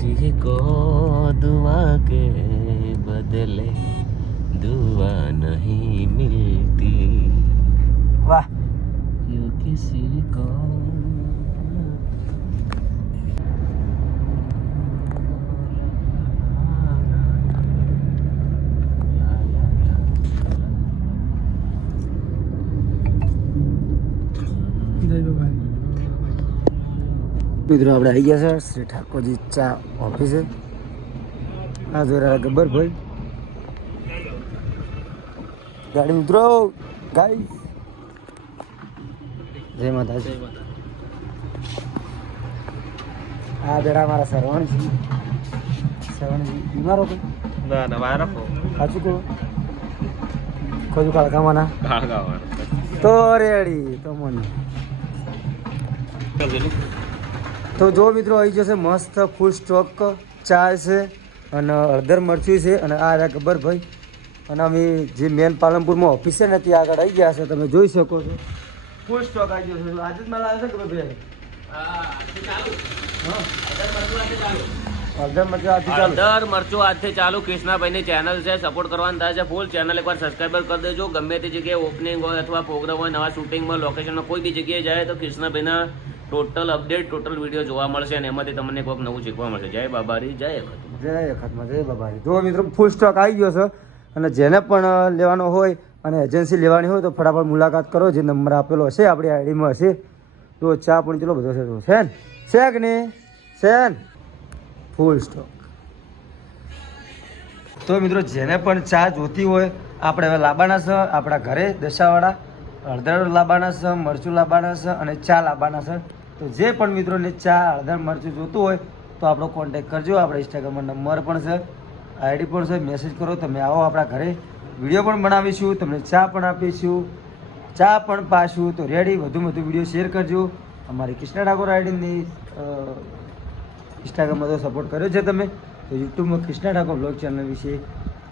किसी को दुआ के बदले दुआ नहीं मिलती। वाह। क्यों किसी को મિત્રો આપણે આવી ગયા છે. શ્રી ઠાકોરજી ચા ઓફિસે. આ જોરા ગબ્બર ભાઈ ગાડી મિત્રો ગાઈ જય માતાજી. આ જરા મારા સરવણજી. સરવણજી બીમારો કોઈ? ના ના રાખો. સાચું કહું? ખોજું કાળકામાંના તો રેડી તો મને. તો જો મિત્રો આવી જશે મસ્ત ફૂલ સ્ટોક ચા છે અને હળદર મરચું છે અને આ રહ્યા ગબ્બર ભાઈ અને અમે જે મેન પાલનપુરમાં ઓફિસ છે ને ત્યાં આગળ આવી ગયા છે, તમે જોઈ શકો છો. ફૂલ સ્ટોક આવી ગયો છે. આજે જ માલ આવે છે ચાલુ. કૃષ્ણાભાઈની ચેનલ છે. સપોર્ટ કરવાનું થાય છે ફૂલ ચેનલ એકવાર સબસ્ક્રાઈબર કરી દેજો. ગમે તે જગ્યાએ ઓપનિંગ હોય અથવા પ્રોગ્રામ હોય, નવા શૂટિંગમાં લોકેશનમાં કોઈ બી જગ્યાએ જાય તો કૃષ્ણાભાઈના ટોટલ અપડેટ ટોટલ વીડિયો જોવા મળશે અને એમાંથી તમને કોઈક નવું શીખવા મળશે. જય બાબારી, જય અખત જય અખતમાં જય બાબારી. જો મિત્રો ફૂલ સ્ટોક આવી ગયો છે અને જેને પણ લેવાનો હોય અને એજન્સી લેવાની હોય તો ફટાફટ મુલાકાત કરો. જે નંબર આપેલો હશે, આપણી આઈડીમાં હશે. તો ચા પણ ચલો બધો છે છે છે કે નહીં? છે ફૂલ સ્ટોક તો મિત્રો, જેને પણ ચા જોતી હોય, આપણે હવે લાવવાના છે, આપણા ઘરે દશાવાળા, હળદર લાવવાના છે, મરચું લાવવાના છે અને ચા લાવવાના છે. તો જે પણ મિત્રોને ચા હળદર મરચું જોતું હોય, તો આપણો કોન્ટેક કરજો. આપણે ઇન્સ્ટાગ્રામમાં નંબર પણ છે આઈડી પણ છે. મેસેજ કરો, તમે આવો આપણા ઘરે. વીડિયો પણ બનાવીશું, તમને ચા પણ આપીશું. ચા પણ પાશું. તો રેડી વધુ વધુ વીડિયો શેર કરજો. અમારી કૃષ્ણા ઠાકોર આઈડીની ઇન્સ્ટાગ્રામમાં તો સપોર્ટ કર્યો છે તમે. તો યુટ્યુબમાં કૃષ્ણા ઠાકોર બ્લોગ ચેનલ વિશે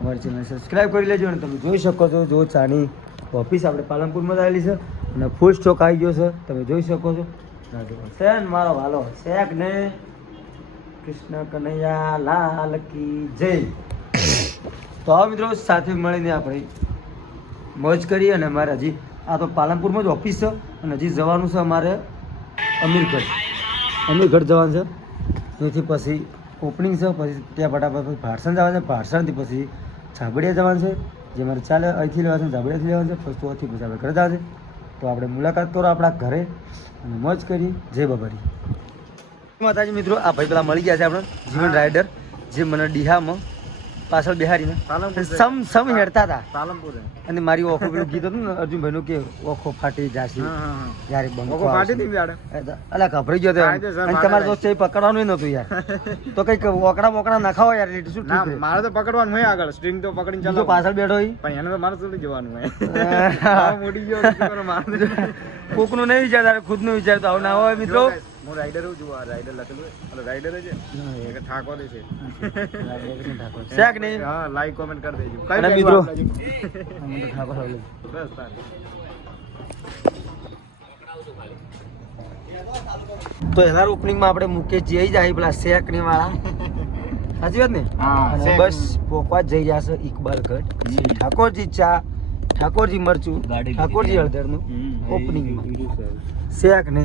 અમારી ચેનલ સબસ્ક્રાઈબ કરી લેજો અને તમે જોઈ શકો છો, જો ચાની ઓફિસ આપણે પાલનપુરમાં આવેલી છે અને ફૂલ સ્ટોક આવી ગયો છે. તમે જોઈ શકો છો. છે મારો વાલો શેખ ને કૃષ્ણ કનૈયા, લાલ કી જય. તો આ મિત્રો, સાથે મળીને આપણે મોજ કરીએ અને અમારે હજી આ તો પાલનપુરમાં જ ઓફિસ છે અને હજી જવાનું છે અમારે અમીરગઢ. અમીરગઢ જવાનું છે. તેથી પછી ઓપનિંગ છે, પછી ત્યાં ફટાફટ ભાડસણ જવાનું છે. ભાડસણથી પછી ઝાબડિયા જવાનું છે. જે મારે ચાલે અહીંથી લેવા છે, ઝાબડિયાથી લેવાનું છે. પછી ત્યાંથી પછી આપણે ઘરે જવાનું છે. તો આપણે મુલાકાત કરો આપણા ઘરે અને મોજ કરી. જય બાબારી. માતાજી મિત્રો, આ ભાઈ પેલા મળી ગયા છે આપણે જીવન રાઇડર જે મને ડીહામાં પાછળ બિહારીને. સમ સમ હેડતા હતા પાલનપુર અને મારી ઓખો પેલું ગીત હતું ને અર્જુનભાઈનું કે ઓખો ફાટી જાશે. જયારે બંકો ફાટી હતી અલા ગભરાઈ ગયો અને તમારે દોસ્ત એ પકડવાનું નતું યાર. તો કંઈક ઓકડા બોકડા નખાવો યાર એટલે શું ના ઠીક મારે તો પકડવાનું હોય આગળ. સ્ટ્રિંગ તો પકડીને ચાલો પાછળ બેઠો પણ એને તો મારે શું જવાનું હોય. મોટી ગયો મારે? કોકનું નહીં વિચારતા ખુદનું વિચારતો. આવું ના હોય મિત્રો. હું રાઈડર હું જોવા રાઈડર લખેલું છે. રાઈડર છે? એક ઠાકોર છે. શેક નહીં? હા લાઈક કોમેન્ટ કરી દેજો. કઈ મિત્રો- મિત્રો અમે તો ઠાકોર. બસ તારે તો એના ઓપનિંગમાં આપણે મુકેશજી આવી જાય પેલા શેક ને વાળા. સાચી વાત ને? હા, બસ પોકવા જઈ જશે ઇકબાલ ગઢ. ઠાકોરજી ચા ઠાકોરજી મરચું ઠાકોરજી હળદરનું ઓપનિંગમાં શેક ને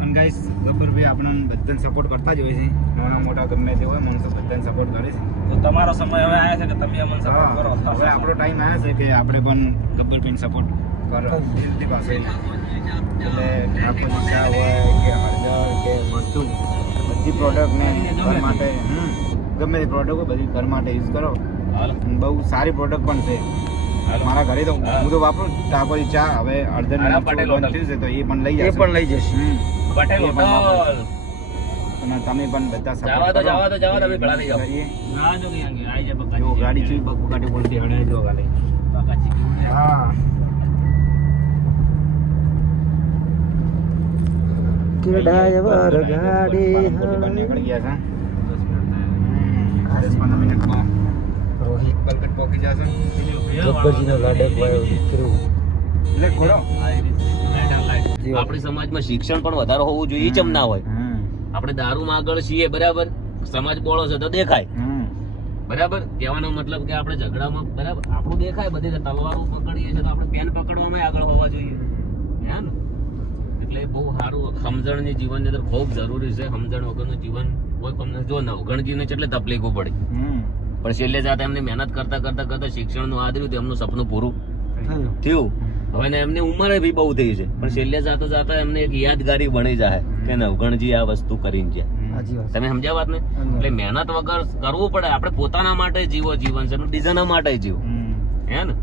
અને ગાઈસ ગબ્બરભાઈ આપણને બધાને સપોર્ટ કરતા જ હોય છે. નાના મોટા ગમે તે હોય માણસો બધાને સપોર્ટ કરે છે. તો તમારો સમય હવે આવ્યો છે કે તમે અમને સપોર્ટ કરો? હવે આપણો ટાઈમ આવ્યો છે કે આપણે પણ ગબ્બરભાઈને સપોર્ટ કરો દિલથી પાસે એટલે ઠાકોરજી ચા હોય કે હળદર કે મરચું બધી પ્રોડક્ટને ઘર માટે ગમે તે પ્રોડક્ટ હોય બધી ઘર માટે યુઝ કરો. બહુ સારી પ્રોડક્ટ પણ છે. મારા ઘરે તો હું તો વાપરું ઠાકોરજી ચા હવે અડધન પટેલ તો એ પણ લઈ એ પણ લઈ જશે. પટેલ એ પણ વાપરશે. હોટલ અને તમે પણ બધા support જાવા દો, કરો. જાવા દો, જાવા દો, અમે ભેળા થઈ જાઓ. કરીએ. ના જો કે આંગે આઈ જાય બકા જો ગાડી ચૂઈ બગાડી બોલતી હડે જો ગાડી બકા હા કેડાય વર ગાડી પાલનપુરથી નીકળી ગયા છે દસ પંદર મિનિટમાં રોહિત કલકટ પહોંચી જશે ગબ્બરજીનો લાડક વાળો દીકરો એટલે ખોલો આપણી સમાજમાં શિક્ષણ પણ વધારે હોવું જોઈએ ચમ ના હોય. આપણે દારૂમાં આગળ છીએ બરાબર? સમાજ બોળો છે તો દેખાય. બરાબર? કહેવાનો મતલબ કે આપણે ઝઘડામાં બરાબર? આપણું દેખાય બધી તલવારો પકડીએ છીએ તો આપણે પેન પકડવામાં આગળ હોવા જોઈએ. હે ને? એટલે બહુ સારું સમજણની જીવનની અંદર ખૂબ જરૂરી છે. સમજણ વગરનું જીવન કોઈ તમને જો નવગણજીને એટલે તકલીફો પડી. પણ છેલ્લે જાતે એમને મહેનત કરતા કરતા કરતા શિક્ષણનું આદર્યું તો એમનું સપનું પૂરું થયું. હવે ને એમની ઉંમરે બી બહુ થઈ છે. પણ છેલ્લે જાતા જાતા એમને એક યાદગારી બની જાય કે નવગણજી આ વસ્તુ કરીને છે તમે સમજ્યા વાત ને? એટલે મહેનત વગર કરવું પડે. આપણે પોતાના માટે જીવો જીવન છે. બીજાના માટે જીવો. હે ને?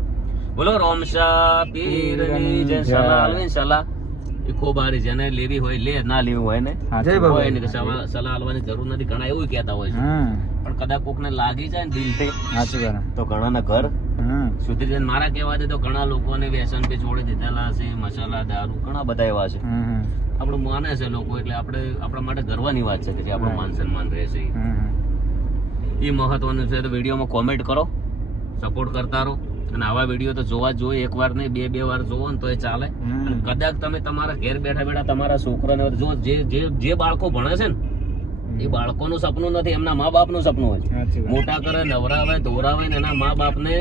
બોલો રોમશા પીરની જે સલાહ સલાહ એ ખૂબ હારી જેને લેવી હોય લે ના લેવી હોય ને. હોય ને સલાહ આલવાની જરૂર નથી. ઘણા એવું કહેતા હોય છે. પણ કદાચ કોકને લાગી જાય ને દિલથી તો ઘણાના ઘર સુધી જઈને મારા કહેવાથી તો ઘણા લોકોને વ્યસન પે છોડી દીધેલા છે મસાલા દારૂ ઘણા બધા એવા છે. આપણું માને છે લોકો એટલે આપણે આપણા માટે ગર્વની વાત છે કે જે આપણું માન સન્માન રહેશે. એ મહત્વનું છે તો વિડીયોમાં કોમેન્ટ કરો. સપોર્ટ કરતા રહો. અને આવા વીડિયો તો જોવા જોઈએ. એક વાર નહીં બે બે વાર જોવો ને તો એ ચાલે. અને કદાચ તમે તમારા ઘેર બેઠા બેઠા તમારા છોકરાને જો જે જે જે બાળકો ભણે છે ને એ બાળકોનું સપનું નથી એમના મા બાપનું સપનું હોય મોટા કરે નવરાવે ધોરાવે ને એના મા બાપને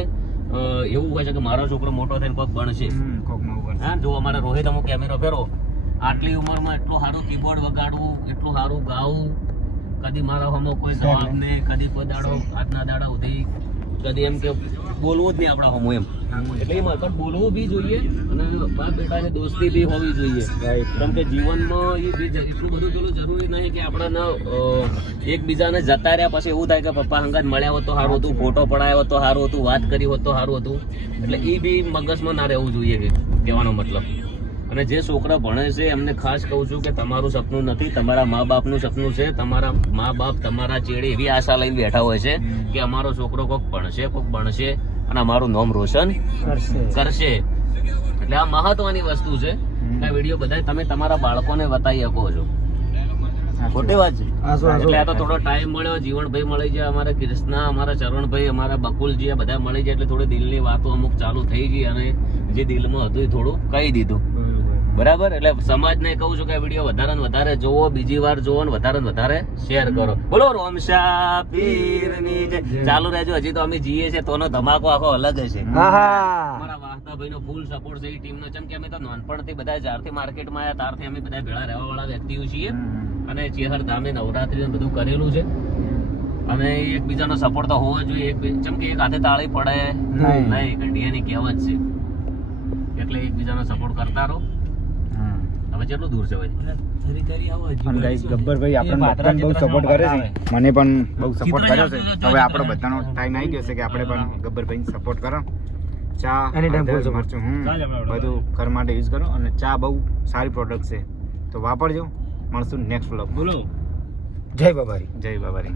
એવું હોય છે કે મારો છોકરો મોટો થઈને કોઈક ભણશે. હા જો અમારે રોહિત અમુક કેમેરો ફેરો આટલી ઉંમરમાં એટલું સારું કીબોર્ડ વગાડવું એટલું સારું ગાવું. કદી મારા હમો કોઈ જવાબ નહીં કદી કોઈ દાડો આજના દાડા સુધી કદી એમ કે બોલવું જ નહીં આપણા હમો એમ. એટલે એમાં પણ બોલવું બી જોઈએ અને બાપ બેટાની દોસ્તી બી હોવી જોઈએ. કેમ કે જીવનમાં એ બી એટલું બધું પેલું જરૂરી નહીં કે આપણને એકબીજાને જતા રહ્યા પછી એવું થાય કે પપ્પા હંગાત મળ્યા હોત તો સારું હતું ફોટો પડાયો તો સારું હતું વાત કરી હોત તો સારું હતું. એટલે એ બી મગજમાં ના રહેવું જોઈએ કહેવાનો મતલબ. અને જે છોકરા ભણે છે એમને ખાસ કહું છું કે તમારું સપનું નથી તમારા મા બાપનું સપનું છે તમારા મા બાપ તમારા ચેડે એવી આશા લઈને બેઠા હોય છે કે અમારો છોકરો કોઈક ભણશે કોઈક ભણશે અને અમારું નામ રોશન કરશે. કરશે. એટલે આ મહત્વની વસ્તુ છે. આ વીડિયો બધા તમે તમારા બાળકોને બતાવી શકો છો. ખોટી વાત છે. એટલે આ તો થોડો ટાઈમ મળ્યો જીવનભાઈ મળી જાય અમારા કૃષ્ણા અમારા ચરણભાઈ અમારા બકુલજી બધા મળી જાય એટલે થોડી દિલની વાતો અમુક ચાલુ થઈ ગઈ અને જે દિલમાં હતું એ થોડું કહી દીધું. બરાબર? એટલે સમાજને કહું છું કે વીડિયો વધારે ને વધારે જોવો બીજી વાર જોવો ને વધારે ને વધારે શેર કરો. બોલો રોમશા પીરની જય. ચાલુ રહેજો. હજી તો અમે જીએ છે તોનો ધમાકો આખો અલગ છે મારા વાહતાભાઈનો ફૂલ સપોર્ટ છે એ ટીમનો. જેમ કે અમે તો નાનપણથી બધા જ્યારથી માર્કેટમાં આવ્યા ત્યારથી અમે બધા ભેળા રહેવા વાળા વ્યક્તિઓ છીએ. અને ચેહર ધામે નવરાત્રી બધું કરેલું છે. અને એકબીજાનો સપોર્ટ તો હોવો જોઈએ. એક જેમ કે એક હાથે તાળી પડે નહીં. કંડિયાની કહેવત છે. એટલે એકબીજાનો સપોર્ટ કરતા રહો. હવે કેટલું દૂર છે અને ગાઈસ ગબ્બરભાઈ આપણને બધાને બહુ સપોર્ટ કરે છે. મને પણ બહુ સપોર્ટ કર્યો છે. હવે આપણો બધાનો ટાઈમ આવી ગયો છે કે આપણે પણ ગબ્બરભાઈને સપોર્ટ કરો. ચા Anytime full હળદર, support. મરચું હમ બધું ઘર માટે યુઝ કરો અને ચા બહુ સારી પ્રોડક્ટ છે. તો વાપરજો. મળશું નેક્સ્ટ વ્લોગ બોલો. જય બાબારી. જય બાબારી.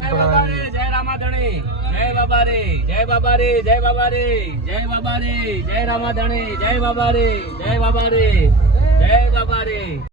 જય બાબા રે જય રામાધણી જય બાબા રે જય બાબા રે જય બાબા રે જય બાબા રે જય રામાધણી જય બાબા રે જય બાબા Hey, everybody.